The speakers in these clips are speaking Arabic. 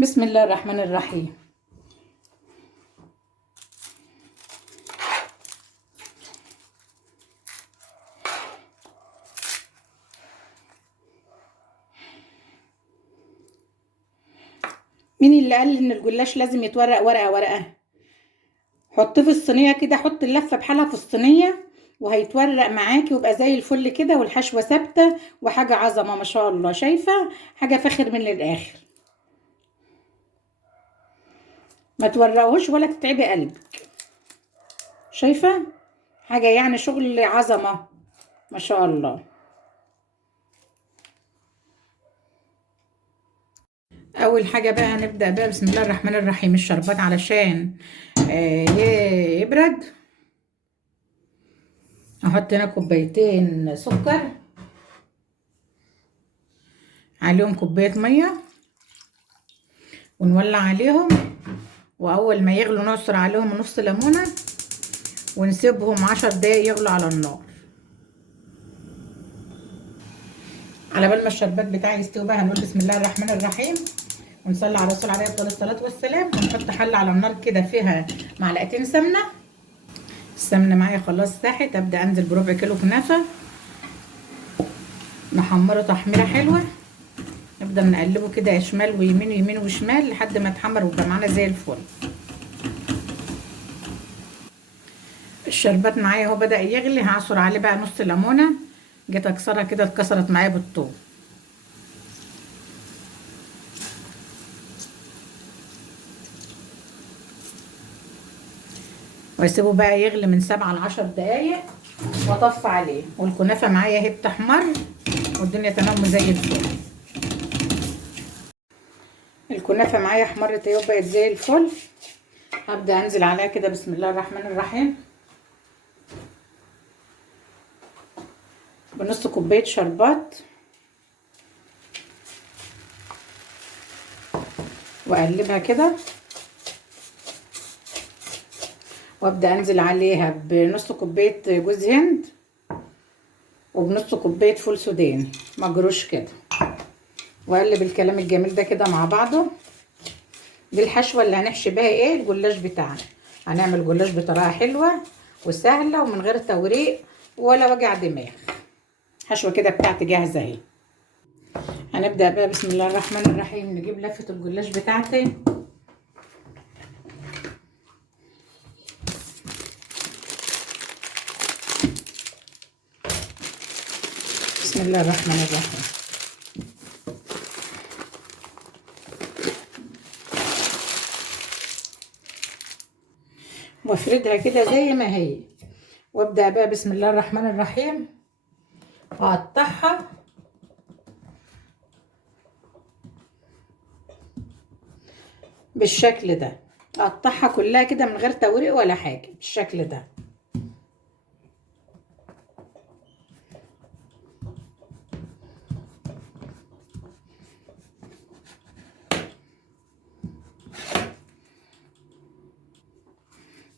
بسم الله الرحمن الرحيم. مين اللي قال ان الجلاش لازم يتورق ورقه ورقه؟ حطيه في الصينيه كده، حط اللفه بحالها في الصينيه وهيتورق معاكي ويبقى زي الفل كده، والحشوه ثابته وحاجه عظمه ما شاء الله. شايفه؟ حاجه فاخر من الاخر. ما تورقوش ولا تتعبي قلبك. شايفه؟ حاجه يعني شغل عظمه ما شاء الله. اول حاجه بقى هنبدا بقى بسم الله الرحمن الرحيم الشربات علشان يبرد. احط هنا كوبايتين سكر، عليهم كوبايه ميه، ونولع عليهم، واول ما يغلوا نعصر عليهم نص ليمونه، ونسيبهم 10 دقايق يغلوا على النار. على بال ما الشربات بتاعي يستوي بقى هنقول بسم الله الرحمن الرحيم ونصلي على الرسول عليه افضل الصلاه والسلام، ونحط حله على النار كده فيها معلقتين سمنه. السمنه معايا خلاص ساحت، ابدا انزل بربع كيلو كنافه نحمره تحميره حلوه، نفضل نقلبه كده شمال ويمين يمين وشمال لحد ما يتحمر ويبقى معانا زي الفل. الشربات معايا اهو بدأ يغلي، هعصر عليه بقى نص ليمونه، جيت اكسرها كده اتكسرت معايا بالطول. واسيبه بقى يغلي من 7 ل10 دقايق واطفي عليه، والكنافه معايا اهي بتحمر والدنيا تمام زي الفل. الكنافه معايا احمرت اهي وبقت زي الفل. هبدا انزل عليها كده بسم الله الرحمن الرحيم بنص كوبايه شربات، واقلبها كده، وابدا انزل عليها بنص كوبايه جوز هند وبنص كوبايه فول سوداني مجروش كده، واقلب الكلام الجميل ده كده مع بعضه. دي الحشوه اللي هنحشي بيها ايه الجلاش بتاعنا. هنعمل جلاش بطريقه حلوه وسهله ومن غير توريق ولا وجع دماغ. حشوه كده بتاعتي جاهزه اهي. هنبدا بقى بسم الله الرحمن الرحيم نجيب لفه الجلاش بتاعتي. بسم الله الرحمن الرحيم. وافردها كده زي ما هي، وابدا بقى بسم الله الرحمن الرحيم واقطعها بالشكل ده. اقطعها كلها كده من غير توريق ولا حاجه بالشكل ده.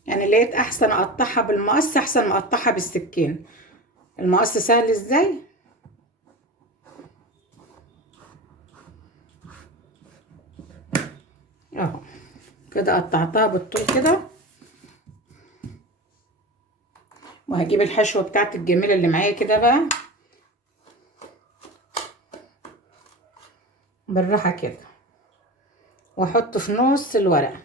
يعني لقيت احسن اقطعها بالمقص احسن ما اقطعها بالسكين. المقص سهل ازاي. اهو كده قطعتها بالطول كده، وهجيب الحشوه بتاعت الجميله اللي معايا كده بقى بالراحه كده، واحط في نص الورقه،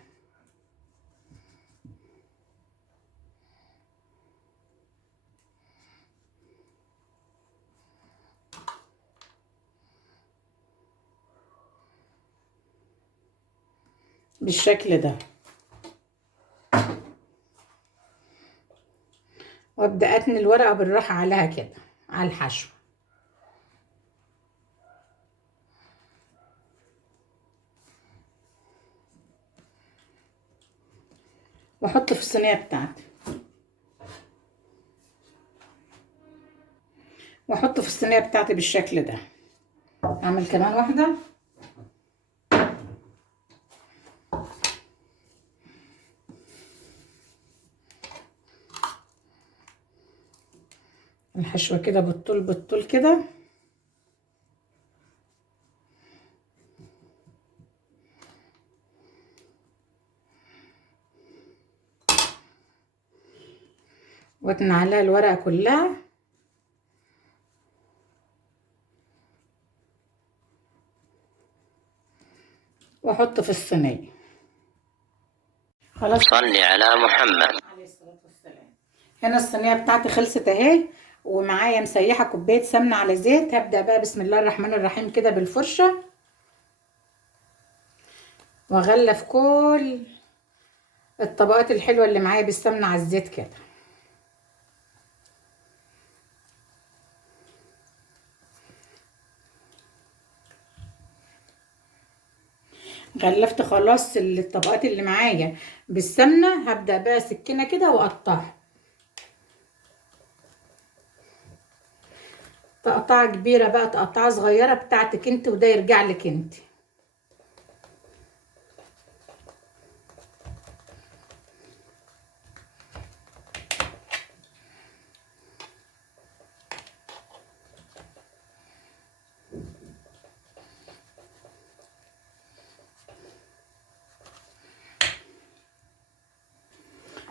بالشكل ده، وابدا اتني الورقه بالراحه عليها كده على الحشو، واحط في الصينيه بتاعتي، واحط في الصينيه بتاعتي بالشكل ده. اعمل كمان واحده. الحشوه كده بالطول بالطول كده، واتني عليها الورقة كلها واحط في الصينية. خلاص، صلي على محمد عليه الصلاة والسلام. هنا الصينية بتاعتي خلصت اهي، ومعايا مسيحة كوباية سمنة على زيت. هبدأ بقى بسم الله الرحمن الرحيم كده بالفرشة، واغلف كل الطبقات الحلوة اللي معايا بالسمنة على الزيت كده. غلفت خلاص الطبقات اللي معايا بالسمنة. هبدأ بقى سكينة كده واقطعها تقطعة كبيرة بقى تقطعة صغيرة بتاعتك انت، وده يرجع لك انت.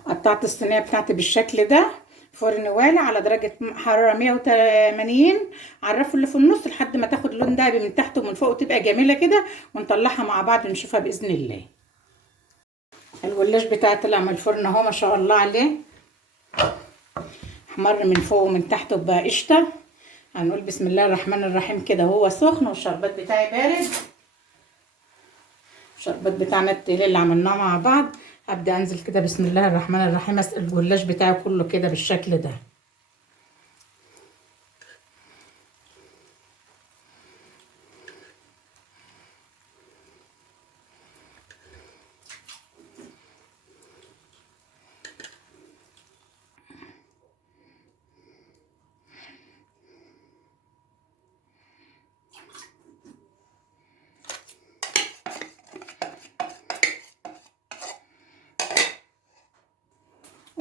قطعت الصينية بتاعتي بالشكل ده، فرن والع على درجة حرارة 180. عرفوا اللي في النص لحد ما تاخد لون دهبي من تحت ومن فوق وتبقى جميلة كده، ونطلعها مع بعض ونشوفها بإذن الله. الجلاش بتاعي طلع من الفرن اهو، ما شاء الله عليه، احمر من فوق ومن تحت وبقى قشطة. هنقول بسم الله الرحمن الرحيم كده، هو سخن والشربات بتاعي بارد. الشربات بتاعنا التقيل اللي عملناه مع بعض. هبدأ انزل كده بسم الله الرحمن الرحيم، اسقي الجلاش بتاعي كله كده بالشكل ده.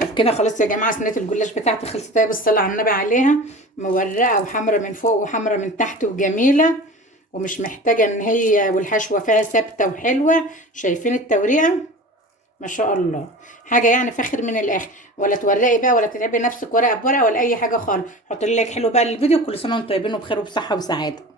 وبكده خلاص يا جماعه صينيه الجلاش بتاعتي خلصت اهي، بالصلاه على النبي عليها، مورقه وحمرا من فوق وحمرا من تحت وجميله، ومش محتاجه ان هي والحشوه فيها ثابته وحلوه. شايفين التوريقه؟ ما شاء الله، حاجه يعني فاخر من الاخر. ولا تورقي بقى ولا تتعبي نفسك ورقه بورقه ولا اي حاجه خالص. حط لي لايك حلو بقى للفيديو. كل سنه وانتم طيبين وبخير وبصحه وسعاده.